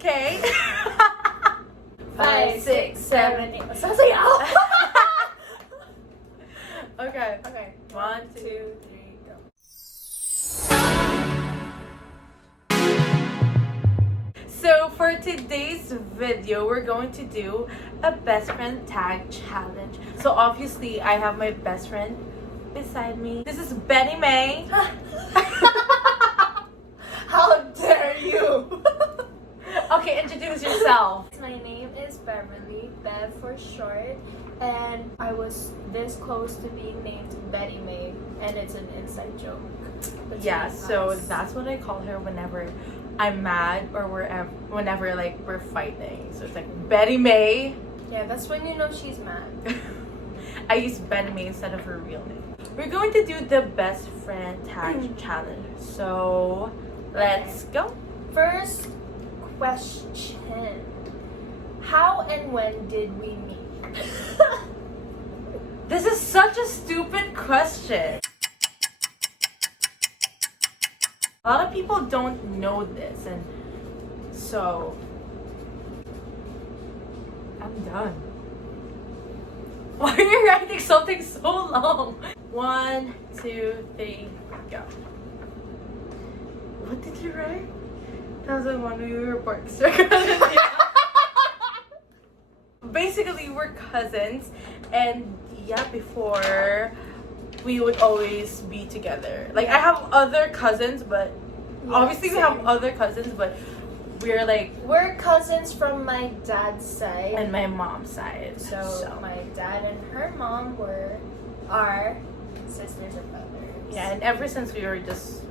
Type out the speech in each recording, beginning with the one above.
Okay. 5, 6, 7, 8. Sasayaw! Okay. Okay. 1, 2, 3, go. So for today's video, we're going to do a best friend tag challenge. So obviously, I have my best friend beside me. This is Betty May. How dare you! Okay, introduce yourself. My name is Beverly, Bev for short, and I was this close to being named Betty May, and it's an inside joke. Yeah, so us. that's what I call her whenever I'm mad or whenever like we're fighting. So it's like Betty May. Yeah, that's when you know she's mad. I use Betty May instead of her real name. We're going to do the best friend tag challenge. So let's go. First question. How and when did we meet? This is such a stupid question. A lot of people don't know this, and so I'm done. Why are you writing something so long? 1, 2, 3, go. What did you write? That was the one we were works. Basically, we're cousins, and yeah, before we would always be together. Like, I have other cousins, but obviously we have other cousins, but we're cousins from my dad's side and my mom's side. So my dad and her mom were our sisters and brothers. Yeah, and ever since we were just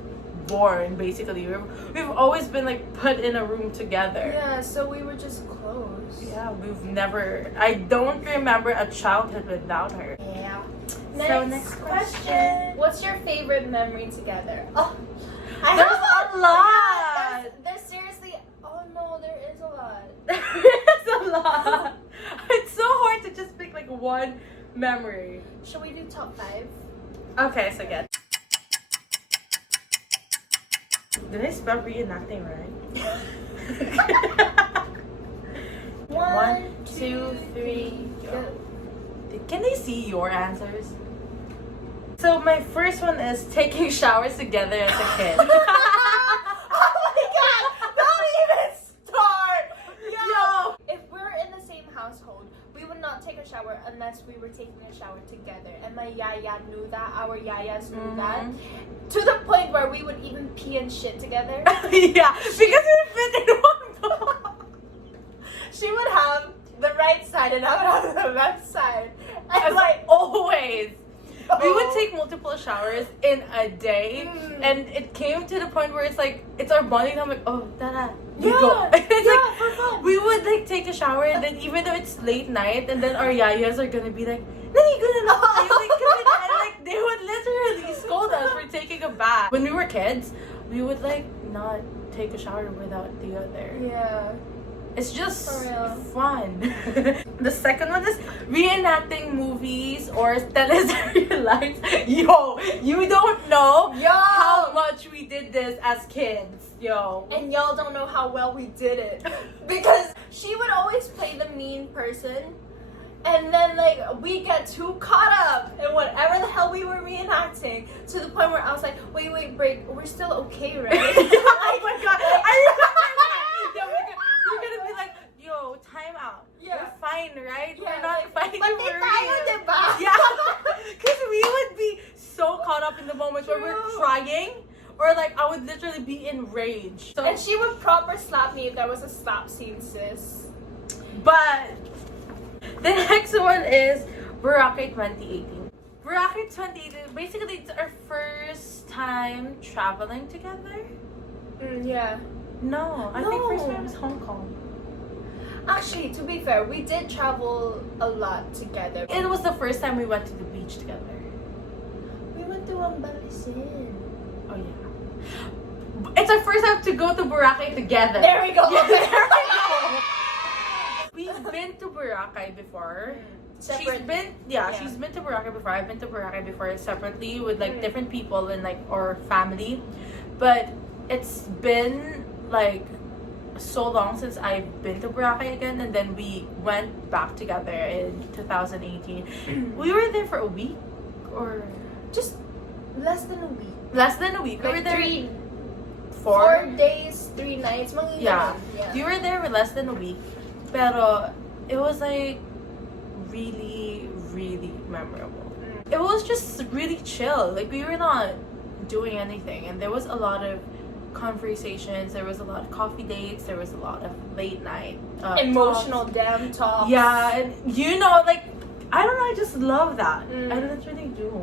born, basically, we've always been like put in a room together. Yeah, so we were just close. Yeah, I don't remember a childhood without her. Yeah. Next question. What's your favorite memory together? Oh, There's a lot. There's seriously. Oh no, there is a lot. There's a lot. It's so hard to just pick like one memory. Should we do top 5? Okay, so get. Did I spell reenacting right? 1, 2, 3, go. Can they see your answers? So my first one is taking showers together as a kid. Oh my god! Don't even start! Yo! If we're in the same household, we would not take a shower unless we were taking a shower together. And my yaya knew that, our yayas knew that. To the point where we would even pee and shit together. Yeah, because we fit in one bowl. She would have the right side and I would have the left side. And Like always. We would take multiple showers in a day, and it came to the point where it's like, it's our bonding time, like, oh, Tara, you go. It's like, for fun. we would like take a shower, and then even though it's late night, and then our yayas are gonna be like, Nani, good enough. And like, they would literally scold us for taking a bath. When we were kids, we would like not take a shower without the other. Yeah. It's just For real. fun. The second one is reenacting movies or teleserye lives. Yo, you don't know how much we did this as kids. Yo. And y'all don't know how well we did it. Because she would always play the mean person. And then, like, we get too caught up in whatever the hell we were reenacting to the point where I was like, wait, break. We're still okay, right? Oh my god. I remember that. Yo, we're gonna be like, yo, time out. Yeah. We're fine, right? Yeah, We're not fighting but for they tayo, real. diba? Yeah. Because we would be so caught up in the moments where we're crying. Or like, I would literally be in rage. So, And she would proper slap me if there was a slap scene, sis. but the next one is Boracay 2018. Boracay 2018, basically it's our first time traveling together. Yeah. No, I think first time was Hong Kong. Actually, to be fair, we did travel a lot together. It was the first time we went to the beach together. We went to Ambalisin. Oh yeah. It's our first time to go to Boracay together. There we go. Yeah. There we go. We've been to Boracay before. Separate. She's been to Boracay before. I've been to Boracay before separately with like different people and like or family. But it's been like so long since I've been to Boracay again, and then we went back together in 2018. We were there for a week, or Just less than a week. less than a week. We were Like there 4 days, 3 nights. Mga Yeah. ganun. We were there for less than a week, pero it was like really, really memorable. It was just really chill. Like, we were not doing anything, and there was a lot of conversations. There was a lot of coffee dates. There was a lot of late night Emotional talks. damn talks. Yeah, and like, I don't know. I just love that. Mm. I literally do.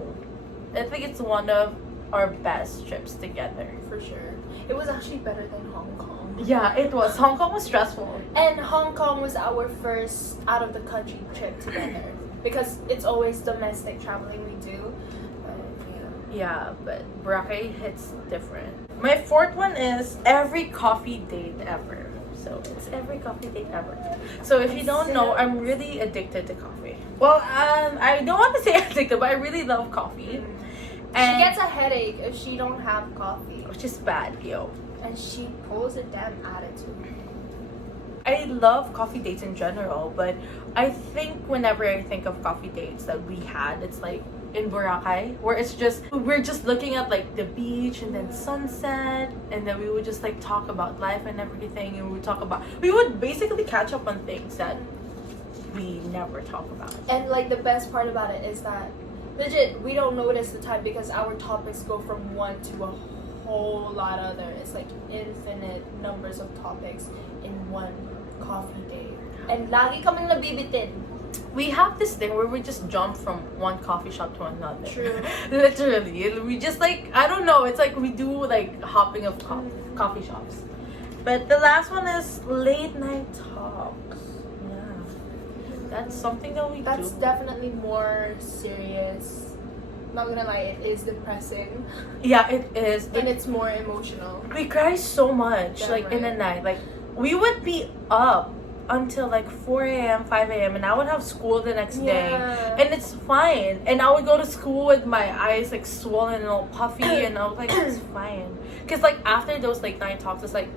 I think it's one of our best trips together. For sure. It was actually better than Hong Kong. Yeah, it was. Hong Kong was stressful. And Hong Kong was our first out of the country trip together. Because it's always domestic traveling we do. Yeah, but Boracay hits different. My fourth one is every coffee date ever. So it's every coffee date ever. So if you don't know, I'm really addicted to coffee. Well, I don't want to say addicted, but I really love coffee. She gets a headache if she don't have coffee. Which is bad, yo. And she pulls a damn attitude. I love coffee dates in general, but I think whenever I think of coffee dates that we had, it's like in Boracay, where we're just looking at like the beach and then sunset, and then we would just like talk about life and everything, and we would basically catch up on things that we never talk about. And like the best part about it is that legit we don't notice the time because our topics go from one to a whole lot other. It's like infinite numbers of topics in one coffee date. And lagi kaming nabibitin. We have this thing where we just jump from one coffee shop to another. True. Literally. We just like, I don't know, it's like we do like hopping of coffee shops. But the last one is late night talks. Yeah. That's something that we That's do. definitely more serious. Not gonna lie, it is depressing. Yeah, it is. And it's more emotional. We cry so much, Yeah, like in the right. night. Like, we would be up until like 4 a.m., 5 a.m., and I would have school the next day. Yeah. And it's fine. And I would go to school with my eyes like swollen and all puffy, and I was like, it's fine. Because like after those like night talks, it's like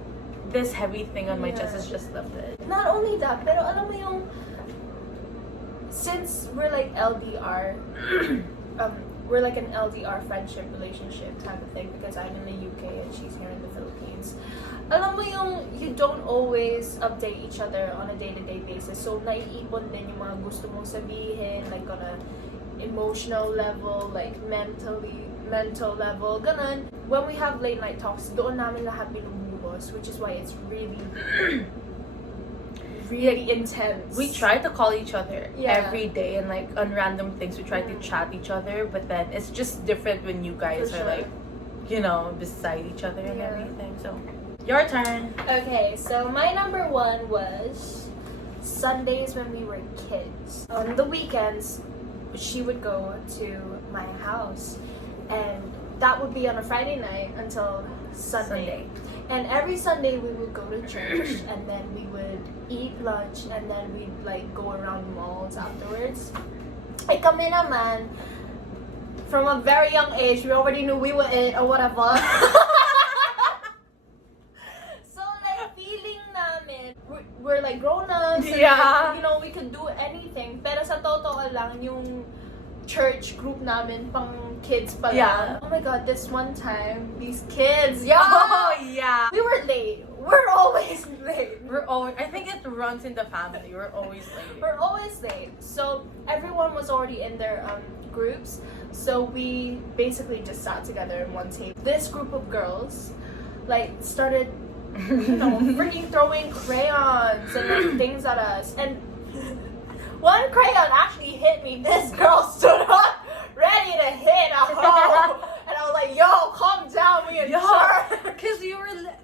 this heavy thing on my chest is just lifted. Not only that, pero alam mo yung since we're like LDR, we're like an LDR friendship relationship type of thing because I'm in the UK and she's here in the Philippines. Alam mo yung you don't always update each other on a day-to-day basis. So naiipon din yung mga gusto mong sabihin, like on a emotional level, like mental level, ganun. When we have late night talks, doon namin lahat binububos, which is why it's really really intense. We try to call each other Yeah. every day, and like on random things we try to chat each other, but then it's just different when you guys For are sure. like, you know, beside each other and Yeah. everything. So your turn. Okay, so my number one was Sundays when we were kids. On the weekends, she would go to my house, and that would be on a Friday night until Sunday. And every Sunday we would go to church, and then we would eat lunch, and then we'd like go around malls afterwards. Eh kami naman, from a very young age, we already knew we were it or whatever. So like feeling namin, we're like grown-ups, and Yeah. like, you know, we could do anything. Pero sa totoo lang, yung church group namin, pang kids pa lang. Yeah. Oh my god, this one time, these kids, yeah! Oh yeah. We were late. We're always late. I think it runs in the family. We're always late. We're always late. So everyone was already in their groups. So we basically just sat together in one table. This group of girls like started, you know, freaking throwing crayons and like, things at us. And one crayon actually hit me. This girl stood up ready to hit a hoe. And I was like, yo, calm down, we in church. Because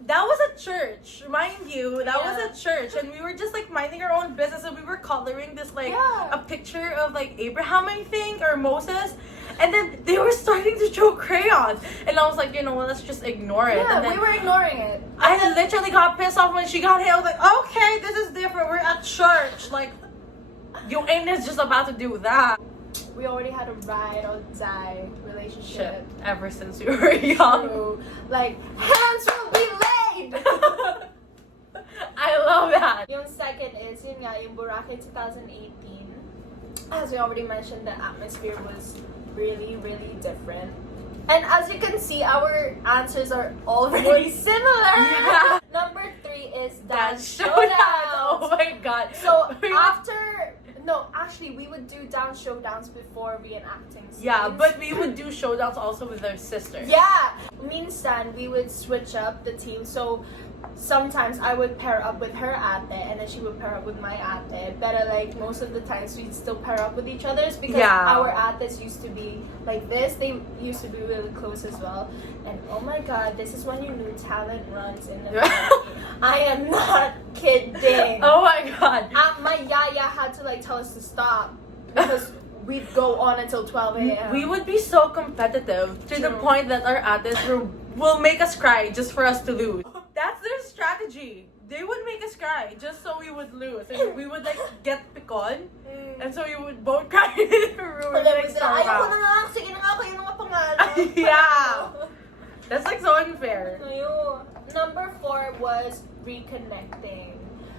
that was a church, mind you. That was Yeah. a church, and we were just like minding our own business, and we were coloring this like Yeah. a picture of like Abraham, I think, or Moses, and then they were starting to throw crayons, and I was like, you know what, let's just ignore it. Yeah, and then we were ignoring it. I literally got pissed off when she got hit. I was like, okay, this is different. We're at church, like, your ain't is just about to do that. We already had a ride or die relationship. Ever since we were young. True. Like, hands will be laid! Yung second is, yun nga, yung Boracay 2018. As we already mentioned, the atmosphere was really, really different. And as you can see, our answers are already similar. Yeah. Number 3 is Dance dance showdowns. showdowns. Oh my god. So actually, we would do dance showdowns before reenacting scenes. Yeah, but we would do showdowns also with our sisters. Yeah, me and Stan, we would switch up the team. So sometimes I would pair up with her ate, and then she would pair up with my ate. But like most of the times, we'd still pair up with each other's because Yeah. our ates used to be like this. They used to be really close as well. And oh my god, this is when you knew talent runs in the family. I am not kidding. Oh my god. My yaya had to like tell us to stop because we'd go on until 12 a.m. We would be so competitive to the True. point that our ates will make us cry just for us to lose. That's their strategy. They would make us cry just so we would lose. And we would like get picon. And so we would both cry in the room. And, like, storm Ayoko out. na nga, sige na nga, kayo na nga pangalan. Yeah. That's like so unfair. Ayun. Number 4 was reconnecting.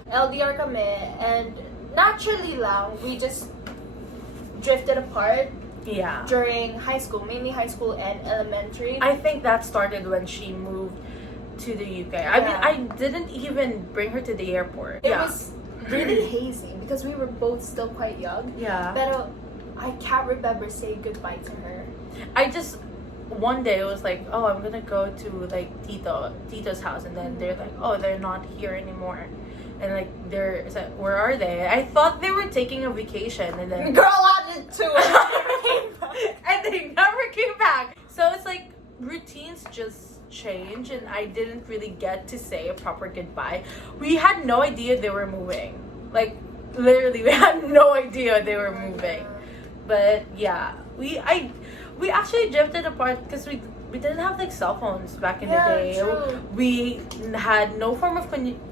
LDR kami, and naturally lang, we just drifted apart Yeah. during high school, mainly high school and elementary. I think that started when she moved to the UK. I mean, Yeah. I didn't even bring her to the airport. It was really hazy because we were both still quite young. Yeah. But I can't remember saying goodbye to her. I just one day it was like, oh, I'm gonna go to like Tito's house, and then they're like, oh, they're not here anymore, and like it's like, where are they? I thought they were taking a vacation, and then Girl, I did too. and they never came back. So it's like routines just change, and I didn't really get to say a proper goodbye. We had no idea they were moving. Like literally, we had no idea they were moving. But yeah, we actually drifted apart because we didn't have like cell phones back in the day. True. We had no form of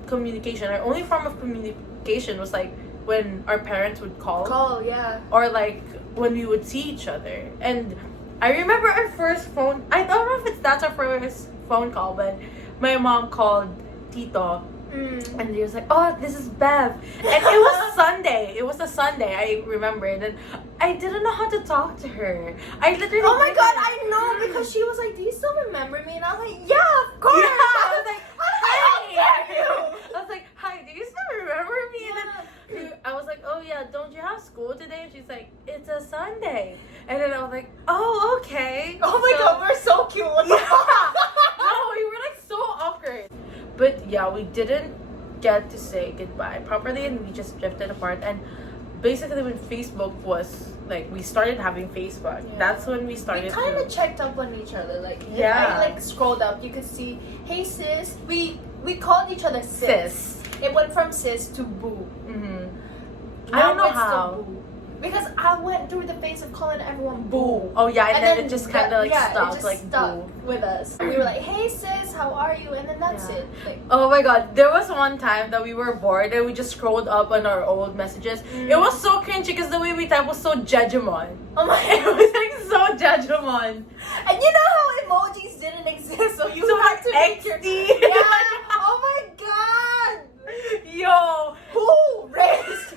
communication. Our only form of communication was like when our parents would call, Yeah. or like when we would see each other. And I remember our first phone. I don't know if that's our first phone call, but my mom called Tito. And he was like, oh, this is Bev. And it was Sunday. It was a Sunday, I remember. And I didn't know how to talk to her. I literally Oh my didn't. god, I know, because she was like, do you still remember me? And I was like, yeah, of course. Yeah, I was like, how dare you? I was like, hi, do you still remember me? And then I was like, oh yeah, don't you have school today? And she's like, it's a Sunday. And then I was like, oh, okay. Oh my god, we're so cute. What the Yeah. fuck? No, we were like so awkward. But yeah, we didn't get to say goodbye properly, and we just drifted apart. And basically when Facebook was like, we started having Facebook, that's when we started We kind to- of checked up on each other. Like, Yeah. if I like scrolled up, you could see, hey sis. We called each other sis. It went from sis to boo. Mhm. Now I don't know it's still how. boo. Because I went through the phase of calling everyone boo. Oh yeah, and then it just kind of like it stuck, just like stuck boo. with us. We were like, hey sis, how are you? And then that's Yeah. it. Like, Oh my god, there was one time that we were bored and we just scrolled up on our old messages. It was so cringy because the way we typed was so judgment. oh my It was like so judgment. And you know how emojis didn't exist, so you So had to make your XD. yeah. Oh my god. Yo, Boo raised.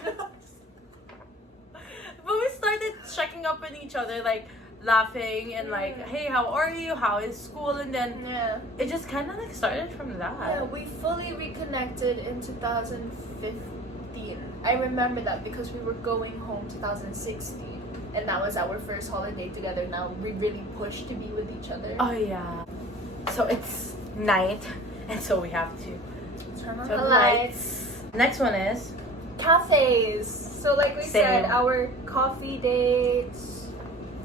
but we started checking up on each other, like laughing and like, hey, how are you? How is school? And then Yeah. it just kind of like started from that. Yeah, we fully reconnected in 2015. I remember that because we were going home 2016. And that was our first holiday together. Now we really pushed to be with each other. Oh yeah. So it's night, and so we have to Turn on turn the the lights. Next one is Cafes. So like we said, Same. our coffee dates.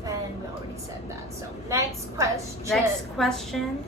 And we already said that. So next question. next question.